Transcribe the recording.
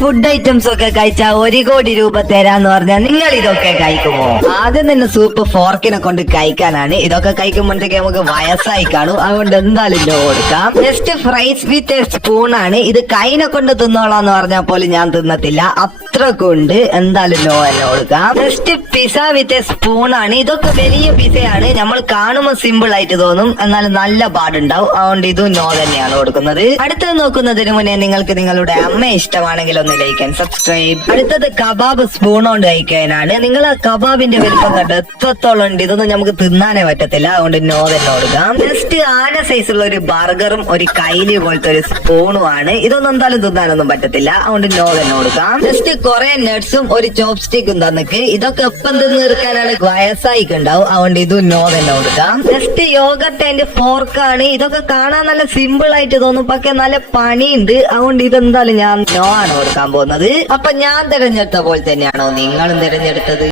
Food items ഒക്കെ കഴിച്ചാൽ 1 കോടി രൂപ തരാന്ന് പറഞ്ഞാൽ നിങ്ങൾ ഇതൊക്കെ കഴിക്കുമോ? ആദ്യം തന്നെ സൂപ്പ് ഫോർക്കിനെ കൊണ്ട് കഴിക്കാനാണ്. ഇതൊക്കെ കഴിക്കുമ്പോഴത്തേക്ക് നമുക്ക് വയസ്സായി കാണും. അതുകൊണ്ട് എന്തായാലും നോ കൊടുക്കാം. ജസ്റ്റ് ഫ്രൈസ് വിത്ത് സ്പൂൺ ആണ്. ഇത് കൈനെ കൊണ്ട് തിന്നോളാന്ന് പറഞ്ഞാൽ പോലും ഞാൻ തിന്നത്തില്ല, അത്ര കൊണ്ട് എന്തായാലും നോ തന്നെ കൊടുക്കാം. ജസ്റ്റ് പിസ വിത്ത് സ്പൂൺ ആണ്. ഇതൊക്കെ വലിയ പിസയാണ്. നമ്മൾ കാണുമ്പോൾ സിമ്പിൾ ആയിട്ട് തോന്നും, എന്നാലും നല്ല പാടുണ്ടാവും. അതുകൊണ്ട് ഇതും നോ തന്നെയാണ് കൊടുക്കുന്നത്. അടുത്തത് നോക്കുന്നതിന് മുന്നേ നിങ്ങൾക്ക് നിങ്ങളുടെ അമ്മയെ ഇഷ്ടമാണെങ്കിൽ ഒന്ന് ലൈക്ക് ആൻഡ് സബ്സ്ക്രൈബ്. അടുത്തത് കബാബ് സ്പൂൺ കൊണ്ട് കഴിക്കാനാണ്. നിങ്ങൾ ആ കബാബിന്റെ വലിപ്പം കണ്ട് എത്രത്തോളം ഉണ്ട്, ഇതൊന്നും നമുക്ക് തിന്നാനേ പറ്റത്തില്ല. അതുകൊണ്ട് നോ തന്നെ കൊടുക്കാം. ജസ്റ്റ് ആന സൈസുള്ള ഒരു ബർഗറും ഒരു കൈലി പോലത്തെ ഒരു സ്പൂണും ആണ്. ഇതൊന്നും എന്തായാലും തിന്നാനൊന്നും പറ്റത്തില്ല. അതുകൊണ്ട് നോ തന്നെ കൊടുക്കാം. ജസ്റ്റ് കുറെ നട്ട്സും ഒരു ചോപ്പ് സ്റ്റിക്കും തന്നിക്ക്. ഇതൊക്കെ എപ്പം തിന്ന് തീർക്കാനാണ്, വയസ്സായിക്കുണ്ടാവും. അതുകൊണ്ട് ഇതും നോ തന്നെ കൊടുക്കാം. ജസ്റ്റ് യോഗർട്ട് ആൻഡ് ഫോർക്കാണ്. ഇതൊക്കെ കാണാൻ നല്ല സിമ്പിൾ ആയിട്ട് തോന്നും, പക്ഷെ നല്ല പണിയുണ്ട്. അതുകൊണ്ട് ഇതെന്തായാലും ഞാൻ നോ ആണ് കൊടുക്കാൻ പോകുന്നത്. അപ്പൊ ഞാൻ തിരഞ്ഞെടുത്ത പോലെ തന്നെയാണോ നിങ്ങളും തിരഞ്ഞെടുത്തത്?